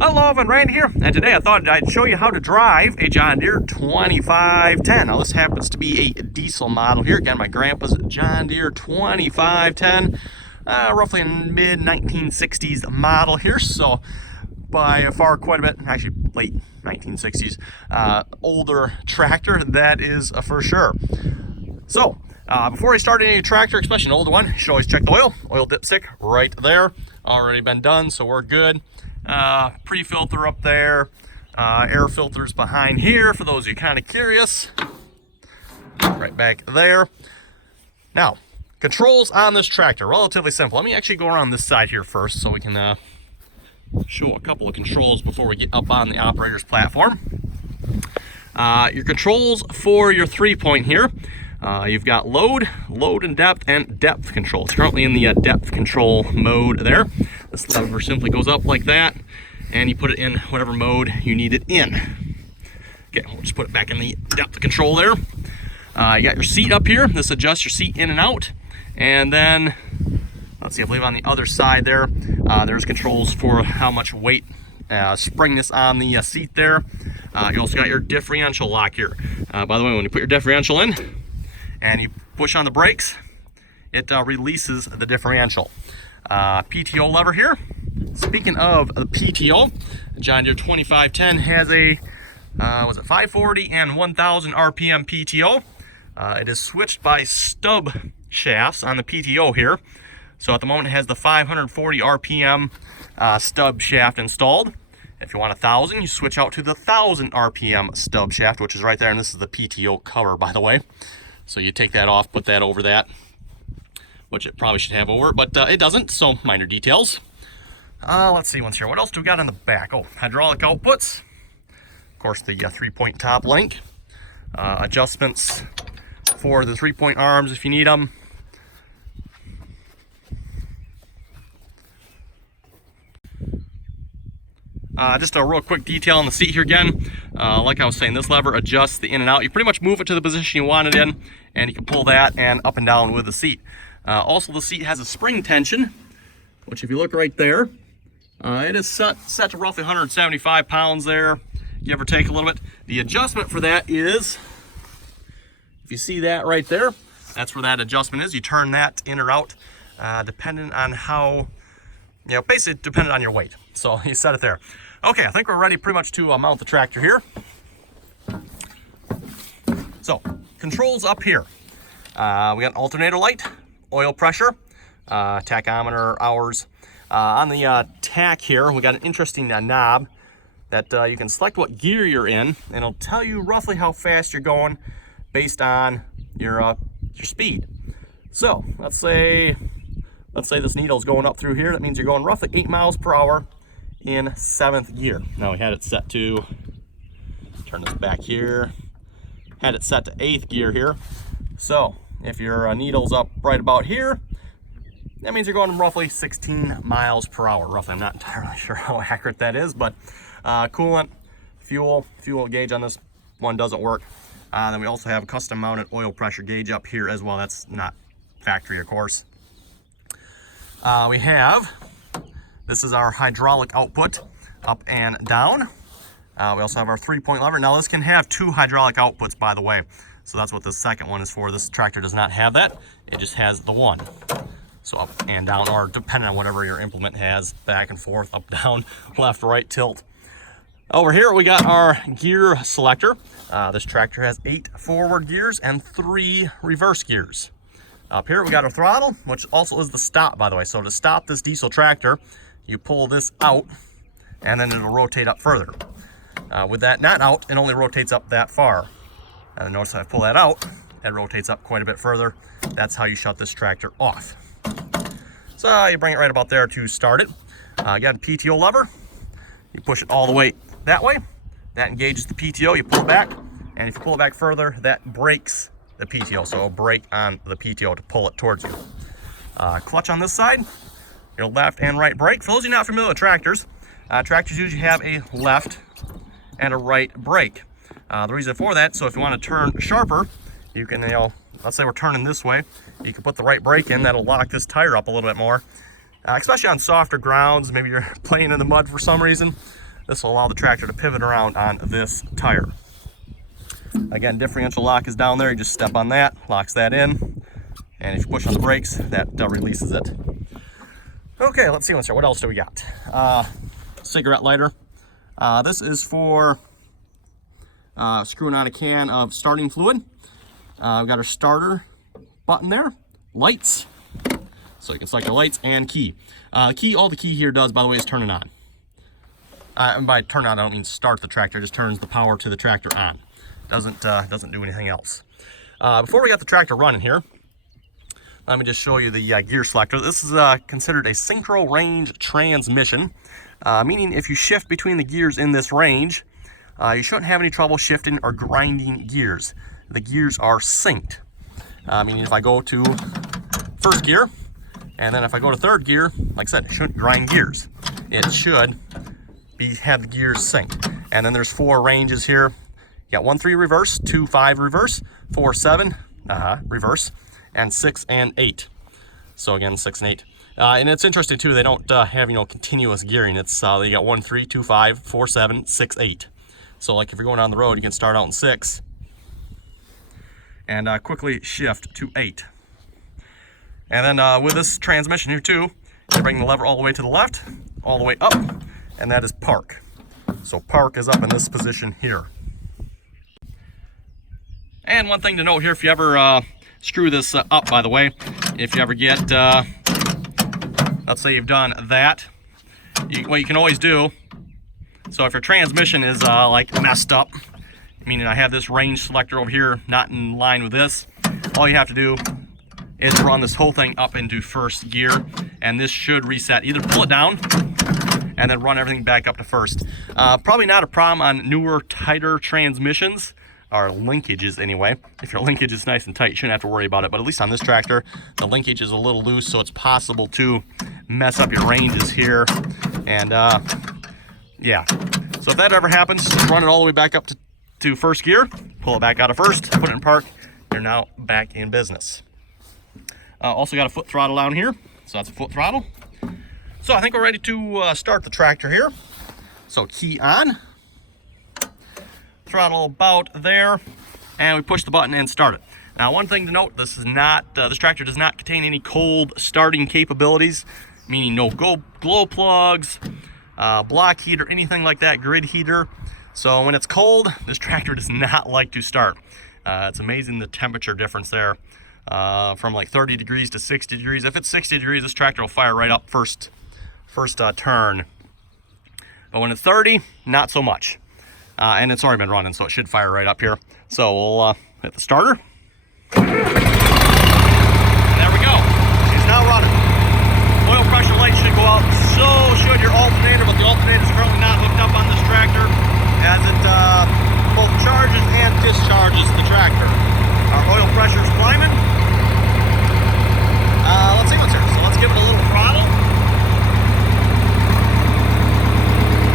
Hello, everyone, Randy here, and today I thought I'd show you how to drive a John Deere 2510. Now this happens to be a diesel model here. Again, my grandpa's John Deere 2510, roughly a mid-1960s model here, so by far quite a bit, actually late 1960s, older tractor, that is for sure. So, before you start any tractor, especially an older one, you should always check the oil. Oil dipstick right there, already been done, so we're good. Pre-filter up there, air filters behind here for those of you kind of curious, right back there. Now, controls on this tractor, relatively simple. Let me actually go around this side here first so we can show a couple of controls before we get up on the operator's platform. Your controls for your 3-point here, you've got load and depth control. It's currently in the depth control mode there. This lever simply goes up like that, and you put it in whatever mode you need it in. Okay, we'll just put it back in the depth control there. You got your seat up here. This adjusts your seat in and out. And then, let's see, I believe on the other side there, there's controls for how much weight, springness on the seat there. You also got your differential lock here. By the way, when you put your differential in and you push on the brakes, it releases the differential. PTO lever here. Speaking of the PTO, John Deere 2510 has a was it 540 and 1000 RPM PTO. It is switched by stub shafts on the PTO here. So at the moment it has the 540 RPM stub shaft installed. If you want 1000, you switch out to the 1000 RPM stub shaft, which is right there, and this is the PTO cover, by the way. So you take that off, put that over that, which it probably should have over it, but it doesn't, so minor details. Let's see what's here. What else do we got on the back? Oh, hydraulic outputs. Of course, the 3-point top link. Adjustments for the 3-point arms if you need them. Just a real quick detail on the seat here again. Like I was saying, this lever adjusts the in and out. You pretty much move it to the position you want it in, and you can pull that and up and down with the seat. Also, the seat has a spring tension, which if you look right there, it is set to roughly 175 pounds there, give or take a little bit. The adjustment for that is, if you see that right there, that's where that adjustment is. You turn that in or out, depending on how, basically depending on your weight. So you set it there. Okay, I think we're ready pretty much to mount the tractor here. So, controls up here. We got alternator light, oil pressure, tachometer, hours. On the tach here, we got an interesting knob that you can select what gear you're in, and it'll tell you roughly how fast you're going based on your speed. So, let's say this needle's going up through here. That means you're going roughly 8 miles per hour in 7th gear. Now we had it set to, turn this back here, had it set to 8th gear here. So if your needle's up right about here, that means you're going roughly 16 miles per hour. Roughly, I'm not entirely sure how accurate that is, but coolant, fuel gauge on this one doesn't work. Then we also have a custom mounted oil pressure gauge up here as well. That's not factory, of course. We have, this is our hydraulic output, up and down. We also have our 3-point lever. Now this can have 2 hydraulic outputs, by the way. So that's what the second one is for. This tractor does not have that. It just has the one. So up and down, or depending on whatever your implement has, back and forth, up, down, left, right, tilt. Over here we got our gear selector. This tractor has 8 forward gears and 3 reverse gears. Up here we got our throttle, which also is the stop, by the way. So to stop this diesel tractor, you pull this out, and then it'll rotate up further. With that not out, it only rotates up that far. And notice I pull that out, it rotates up quite a bit further. That's how you shut this tractor off. So you bring it right about there to start it. You got a PTO lever. You push it all the way that way. That engages the PTO. You pull it back, and if you pull it back further, that breaks the PTO. So it'll brake on the PTO to pull it towards you. Clutch on this side. Your left and right brake. For those of you not familiar with tractors, tractors usually have a left and a right brake. The reason for that, so if you want to turn sharper, you can, let's say we're turning this way, you can put the right brake in. That'll lock this tire up a little bit more, especially on softer grounds. Maybe you're playing in the mud for some reason. This will allow the tractor to pivot around on this tire. Again, differential lock is down there. You just step on that, locks that in, and if you push on the brakes, that releases it. Okay, let's see what's here. What else do we got? Cigarette lighter. This is for screwing on a can of starting fluid. We've got our starter button there. Lights. So you can select your lights and key. All the key here does, by the way, is turn it on. And by turn on, I don't mean start the tractor. It just turns the power to the tractor on. Doesn't do anything else. Before we got the tractor running here, let me just show you the gear selector. This is considered a synchro range transmission, meaning if you shift between the gears in this range, you shouldn't have any trouble shifting or grinding gears. The gears are synced, meaning if I go to first gear, and then if I go to third gear, like I said, it shouldn't grind gears. It should have the gears synced. And then there's 4 ranges here. You got 1, 3 reverse, 2, 5 reverse, 4, 7 reverse, and 6 and 8. So again, 6 and 8. And it's interesting too, they don't have, continuous gearing. It's they got 1, 3, 2, 5, 4, 7, 6, 8. So like if you're going down the road, you can start out in 6 and quickly shift to 8. And then with this transmission here too, you bring the lever all the way to the left, all the way up, and that is park. So park is up in this position here. And one thing to note here, if you ever screw this up, by the way, if you ever get, let's say you've done that, what you can always do, so if your transmission is like messed up, meaning I have this range selector over here not in line with this, all you have to do is run this whole thing up into first gear, and this should reset. Either pull it down and then run everything back up to first. Probably not a problem on newer, tighter transmissions, or linkages anyway. If your linkage is nice and tight, you shouldn't have to worry about it, but at least on this tractor, the linkage is a little loose, so it's possible to mess up your ranges here. And yeah, so if that ever happens, just run it all the way back up to first gear, pull it back out of first, put it in park, you're now back in business. Also got a foot throttle down here, so that's a foot throttle. So I think we're ready to start the tractor here. So key on, throttle about there, and we push the button and start it. Now one thing to note, this tractor does not contain any cold starting capabilities, meaning no glow plugs, block heater, anything like that, grid heater. So when it's cold, this tractor does not like to start. It's amazing the temperature difference there, from like 30 degrees to 60 degrees. If it's 60 degrees, this tractor will fire right up first turn. But when it's 30, not so much. And it's already been running, so it should fire right up here. So we'll hit the starter. And there we go. She's now running. Oil pressure light should go out. So should your alternator, but the alternator is currently not hooked up on this tractor, as it both charges and discharges the tractor. Our oil pressure is climbing. Let's see what's here. So let's give it a little throttle.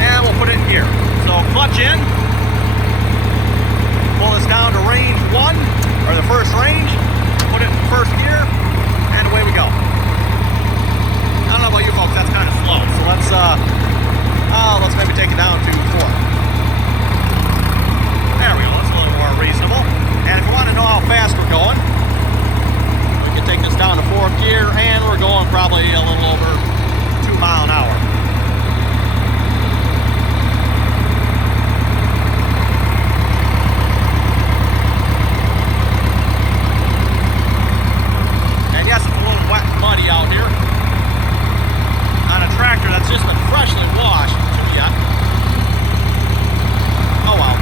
And we'll put it in gear. So clutch in. Pull this down to range 1, or the first range. Put it in first gear, and away we go. I don't know about you folks, that's kind of slow. So let's maybe take it down to 4. There we go, that's a little more reasonable. And if you want to know how fast we're going, we can take this down to 4th gear, and we're going probably a little over 2 miles an hour. And yes, it's a little wet and muddy out here on a tractor that's just been freshly washed yet. Oh well.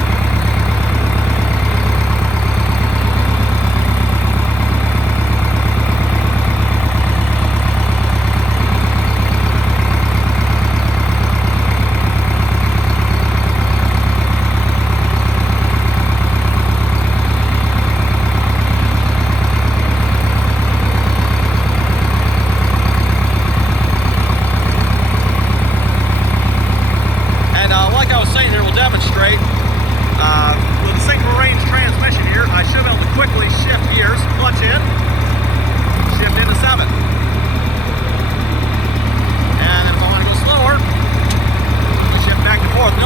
Like I was saying here, we'll demonstrate with the synchro range transmission here. I should be able to quickly shift gears, clutch in, shift into 7. And then if I want to go slower, we shift back to 4th. The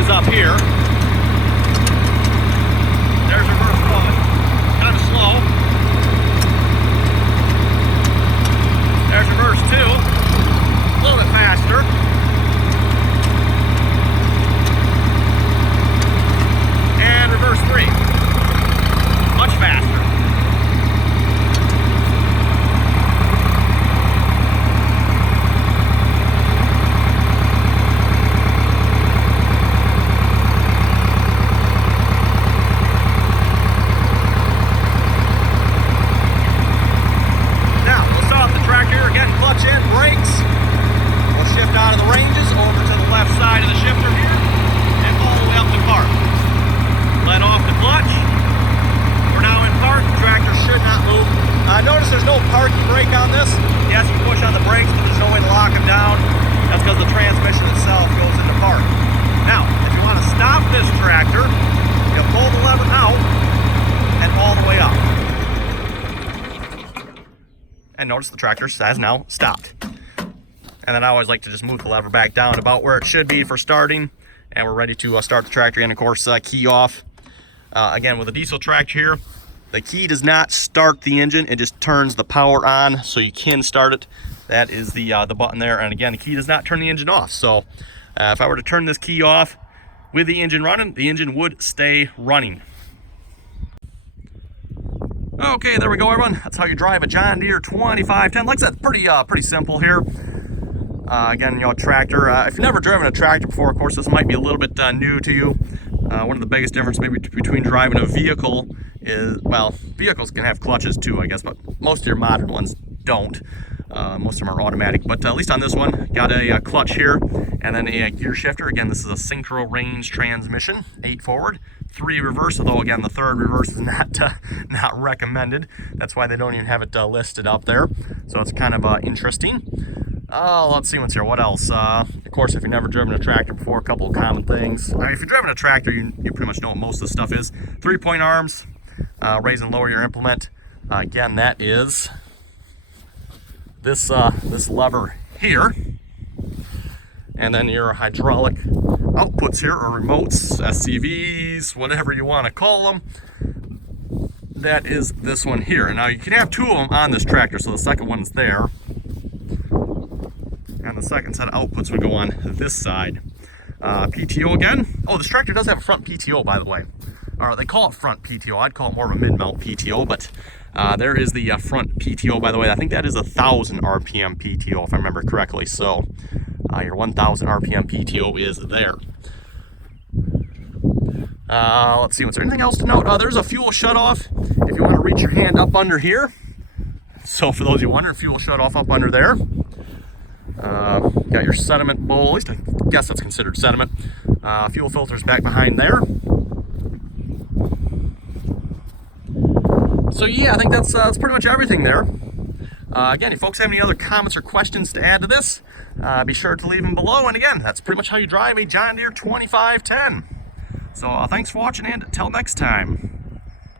is up here. There's reverse one. Kind of slow. There's reverse two. A little bit faster. And reverse three. Much faster. Clutch in, brakes. We'll shift out of the ranges over to the left side of the shifter here and all the way up the cart. Let off the clutch. We're now in park. The tractor should not move. Notice there's no parking brake on this. Yes, you push on the brakes, but there's no way to lock them down. That's because the transmission itself goes into park. Now, if you want to stop this tractor, you pull the lever out and all the way up. And notice the tractor has now stopped. And then I always like to just move the lever back down about where it should be for starting. And we're ready to start the tractor and of course key off. Again, with a diesel tractor here, the key does not start the engine. It just turns the power on so you can start it. That is the button there. And again, the key does not turn the engine off. So if I were to turn this key off with the engine running, the engine would stay running. Okay, there we go, everyone. That's how you drive a John Deere 2510. Like I said, pretty simple here. Again, you know, tractor. If you've never driven a tractor before, of course, this might be a little bit new to you. One of the biggest differences maybe between driving a vehicle is, well, vehicles can have clutches too, I guess, but most of your modern ones don't. Most of them are automatic, but at least on this one, got a clutch here, and then a gear shifter. Again, this is a syncro range transmission, 8 forward, 3 reverse, although again, the third reverse is not recommended. That's why they don't even have it listed up there. So it's kind of interesting. Let's see what's here. What else? Of course, if you've never driven a tractor before, a couple of common things. I mean, if you're driving a tractor, you pretty much know what most of the stuff is. 3-point arms, raise and lower your implement. Again, that is this lever here, and then your hydraulic outputs here, or remotes, SCVs, whatever you want to call them. That is this one here. Now you can have 2 of them on this tractor, so the second one's there, and the second set of outputs would go on this side. PTO again. Oh, this tractor does have a front PTO, by the way. Or they call it front PTO. I'd call it more of a mid-mount PTO, but there is the front PTO, by the way. I think that is 1,000 RPM PTO, if I remember correctly. So your 1,000 RPM PTO is there. Let's see, what's there? Anything else to note? There's a fuel shutoff if you want to reach your hand up under here. So for those of you wondering, fuel shutoff up under there. Got your sediment bowl, at least I guess that's considered sediment. Fuel filters back behind there. So yeah, I think that's pretty much everything there. Again, if folks have any other comments or questions to add to this, be sure to leave them below. And again, that's pretty much how you drive a John Deere 2510. So thanks for watching, and until next time.